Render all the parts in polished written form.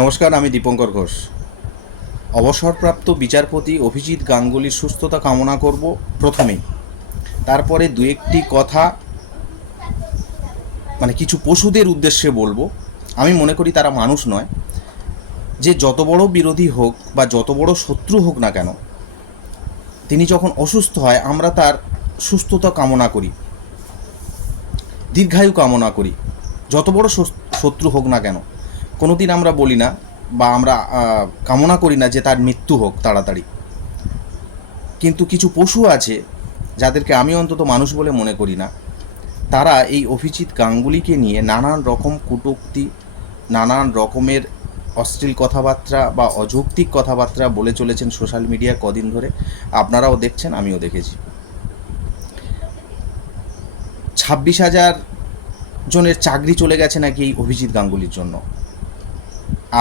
নমস্কার, আমি দীপঙ্কর ঘোষ। অবসরপ্রাপ্ত বিচারপতি অভিজিৎ গাঙ্গুলির সুস্থতা কামনা করব প্রথমেই। তারপরে দু একটি কথা কিছু পশুদের উদ্দেশ্যে বলবো। আমি মনে করি তারা মানুষ নয়। যে যত বড় বিরোধী হোক বা যত বড় শত্রু হোক না কেন, তিনি যখন অসুস্থ হয় আমরা তার সুস্থতা কামনা করি, দীর্ঘায়ু কামনা করি। যত বড় শত্রু হোক না কেন, কোনো দিন আমরা বলি না বা আমরা কামনা করি না যে তার মৃত্যু হোক তাড়াতাড়ি। কিন্তু কিছু পশু আছে যাদেরকে আমি অন্তত মানুষ বলে মনে করি না। তারা এই অভিজিৎ গাঙ্গুলিকে নিয়ে নানান রকম কটূক্তি, নানান রকমের অশ্লীল কথাবার্তা বা অযৌক্তিক কথাবার্তা বলে চলেছেন সোশ্যাল মিডিয়া কদিন ধরে। আপনারাও দেখছেন, আমিও দেখেছি। 26,000 জনের চাকরি চলে গেছে নাকি এই অভিজিৎ গাঙ্গুলির জন্য।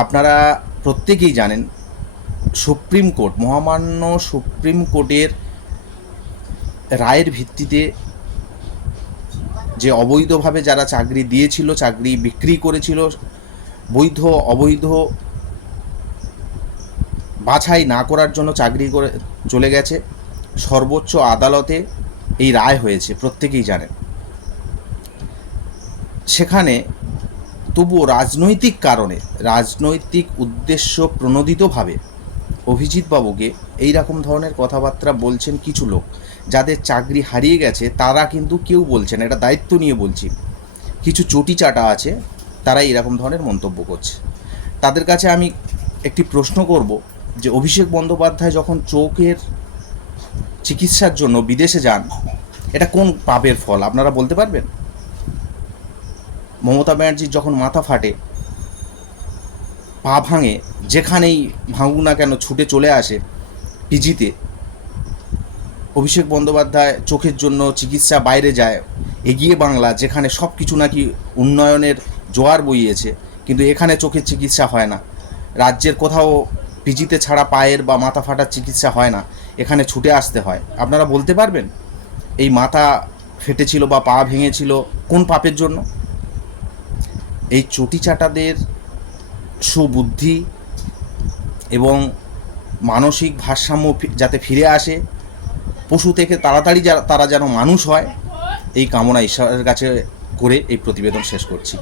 আপনারা প্রত্যেকেই জানেন, সুপ্রিম কোর্ট, মহামান্য সুপ্রিম কোর্টের রায়ের ভিত্তিতে যে অবৈধভাবে যারা চাকরি দিয়েছিল, চাকরি বিক্রি করেছিল, বৈধ অবৈধ বাছাই না করার জন্য চাকরি করে চলে গেছে, সর্বোচ্চ আদালতে এই রায় হয়েছে, প্রত্যেকেই জানেন। সেখানে তবুও রাজনৈতিক কারণে, রাজনৈতিক উদ্দেশ্য প্রণোদিতভাবে অভিজিৎ বাবুকে এই রকম ধরনের কথাবার্তা বলছেন কিছু লোক। যাদের চাকরি হারিয়ে গেছে তারা কিন্তু কেউ বলছেন, এটা দায়িত্ব নিয়ে বলছি। কিছু চটি চাটা আছে, তারা এরকম ধরনের মন্তব্য করছে। তাদের কাছে আমি একটি প্রশ্ন করব যে অভিষেক বন্দ্যোপাধ্যায় যখন চোখের চিকিৎসার জন্য বিদেশে যান, এটা কোন পাপের ফল আপনারা বলতে পারবেন? মমতা ব্যানার্জির যখন মাথা ফাটে, পা ভাঙে, যেখানেই ভাঙুক না কেন ছুটে চলে আসে পিজিতে, অভিষেক বন্দ্যোপাধ্যায় চোখের জন্য চিকিৎসা বাইরে যায়, এগিয়ে বাংলা, যেখানে সব কিছু নাকি উন্নয়নের জোয়ার বইয়েছে, কিন্তু এখানে চোখের চিকিৎসা হয় না। রাজ্যের কোথাও পিজিতে ছাড়া পায়ের বা মাথা ফাটার চিকিৎসা হয় না, এখানে ছুটে আসতে হয়। আপনারা বলতে পারবেন এই মাথা ফেটেছিল বা পা ভেঙেছিল কোন পাপের জন্য? এই চটি চাটাদের সুবুদ্ধি এবং মানসিক ভারসাম্য যাতে ফিরে আসে, পশু থেকে তাড়াতাড়ি তারা যেন মানুষ হয়, এই কামনা ঈশ্বরের কাছে করে এই প্রতিবেদন শেষ করছি।